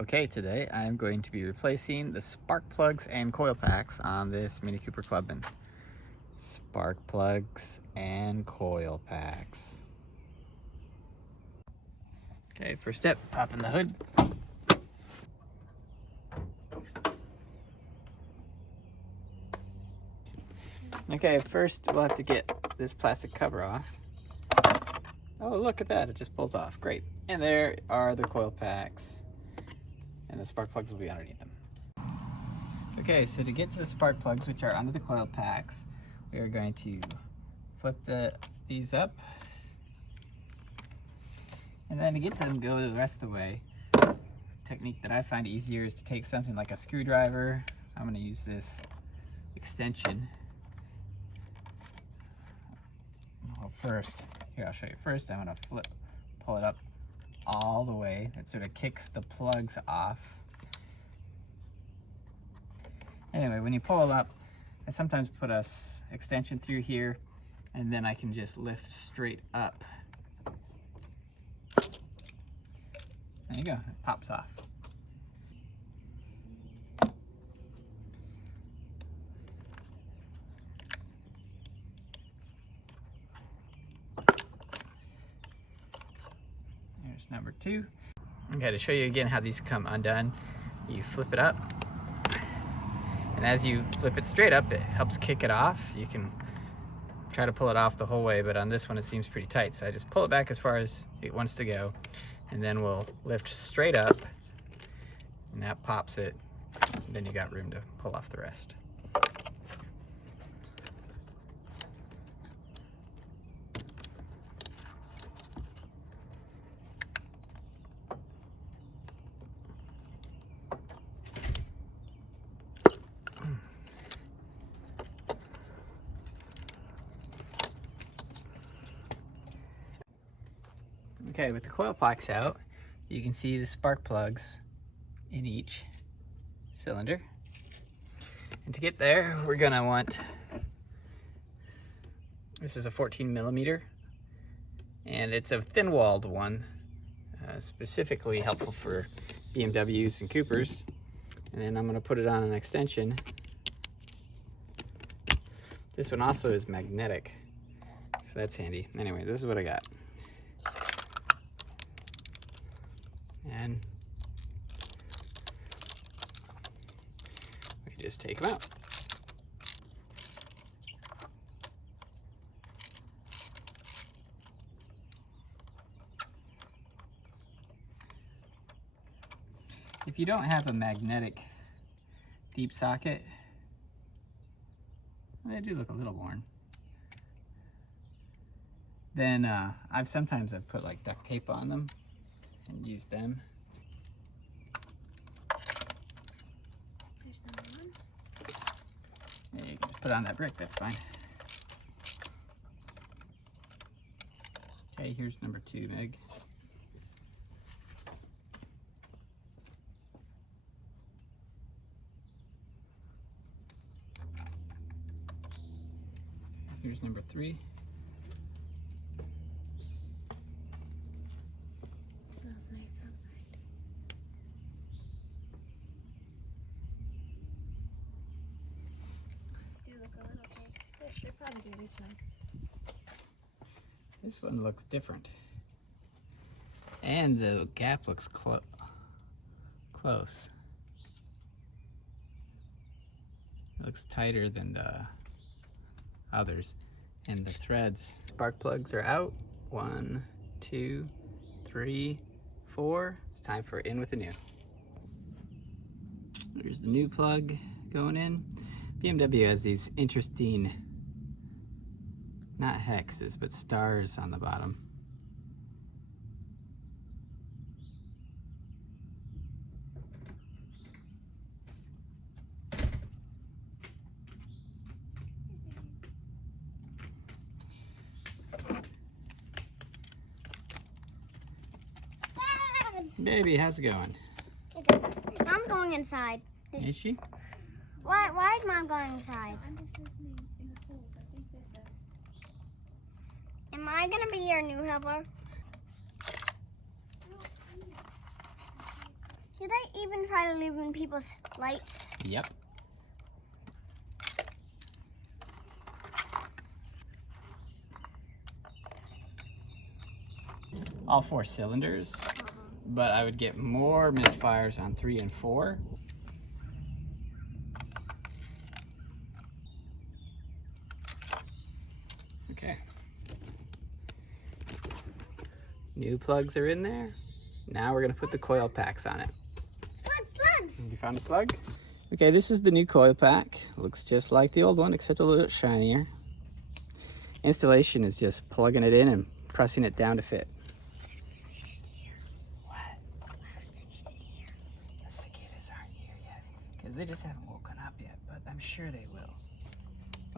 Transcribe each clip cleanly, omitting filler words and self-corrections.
Okay, today I'm going to be replacing the spark plugs and coil packs on this Mini Cooper Clubman. Spark plugs and coil packs. Okay, first step, pop in the hood. Okay, first we'll have to get this plastic cover off. Oh, look at that, it just pulls off, great. And there are the coil packs, and the spark plugs will be underneath them. Okay, so to get to the spark plugs, which are under the coil packs, we are going to flip these up. And then to get them go the rest of the way, technique that I find easier is to take something like a screwdriver. I'm going to use this extension. Well, first, here I'll show you. First, I'm going to pull it up all the way. That sort of kicks the plugs off. Anyway, when you pull it up, I sometimes put a extension through here, and then I can just lift straight up. There you go, it pops off. There's number 2. Okay, to show you again how these come undone, you flip it up, and as you flip it straight up, it helps kick it off. You can try to pull it off the whole way, but on this one it seems pretty tight, so I just pull it back as far as it wants to go, and then we'll lift straight up, and that pops it, and then you got room to pull off the rest. Okay, with the coil packs out, you can see the spark plugs in each cylinder. And to get there, we're gonna want, this is a 14mm, and it's a thin-walled one, specifically helpful for BMWs and Coopers. And then I'm gonna put it on an extension. This one also is magnetic, so that's handy. Anyway, this is what I got. And we can just take them out. If you don't have a magnetic deep socket, well, they do look a little worn. Then I've put like duct tape on them and use them. There's number 1. Yeah, you can just put on that brick, that's fine. Okay, here's number 2, Meg. Here's number 3. Smells nice outside. These do look a little big. They probably do this nice. This one looks different. And the gap looks close. It looks tighter than the others. And the threads. Spark plugs are out. 1, 2, 3, 4. It's time for in with the new. There's the new plug going in. BMW has these interesting, not hexes, but stars on the bottom. Baby, how's it going? Mom's going inside. Is she? Why is Mom going inside? I'm just listening in the pools. I think that Am I gonna be your new helper? Do they even try to live in people's lights? Yep. All 4 cylinders, but I would get more misfires on 3 and 4. Okay. New plugs are in there. Now we're gonna put the coil packs on it. Slugs! You found a slug? Okay, this is the new coil pack. Looks just like the old one, except a little bit shinier. Installation is just plugging it in and pressing it down to fit. What? The cicadas aren't here yet, because they just haven't woken up yet, but I'm sure they will.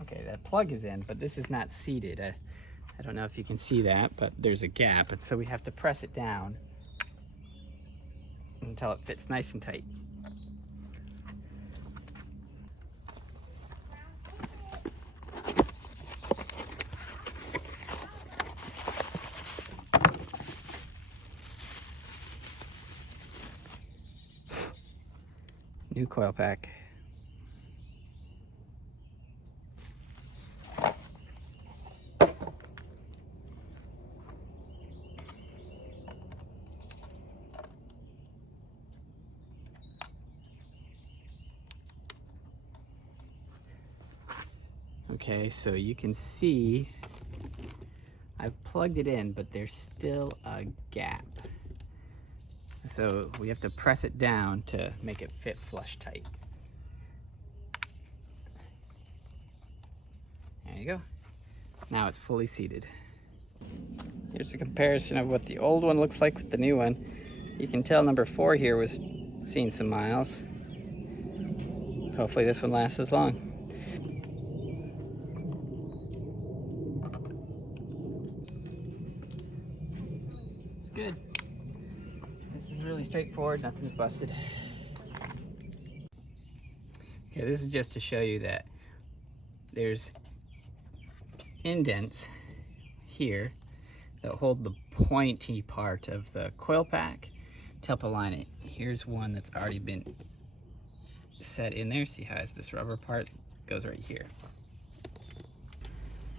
Okay, that plug is in, but this is not seated. I don't know if you can see that, but there's a gap, and so we have to press it down until it fits nice and tight. New coil pack. Okay, so you can see I've plugged it in, but there's still a gap. So we have to press it down to make it fit flush tight. There you go. Now it's fully seated. Here's a comparison of what the old one looks like with the new one. You can tell number 4 here was seeing some miles. Hopefully this one lasts as long. It's good. This is really straightforward, nothing's busted. Okay, this is just to show you that there's indents here that hold the pointy part of the coil pack to help align it. Here's one that's already been set in there. See how it's this rubber part goes right here.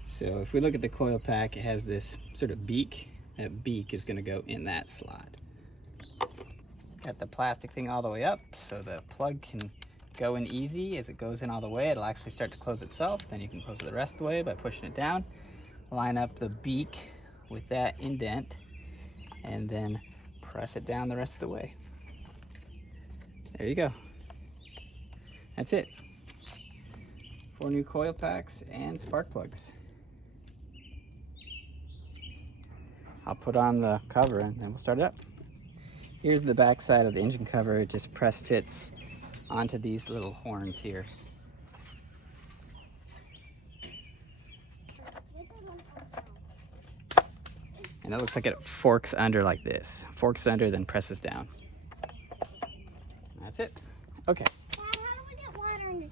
So if we look at the coil pack, it has this sort of beak. That beak is going to go in that slot. Got the plastic thing all the way up so the plug can go in easy. As it goes in all the way, it'll actually start to close itself. Then you can close it the rest of the way by pushing it down. Line up the beak with that indent and then press it down the rest of the way. There you go. That's it. 4 new coil packs and spark plugs. I'll put on the cover and then we'll start it up. Here's the back side of the engine cover. It just press fits onto these little horns here. And it looks like it forks under like this. Forks under, then presses down. That's it. Okay. Dad, how do we get water in this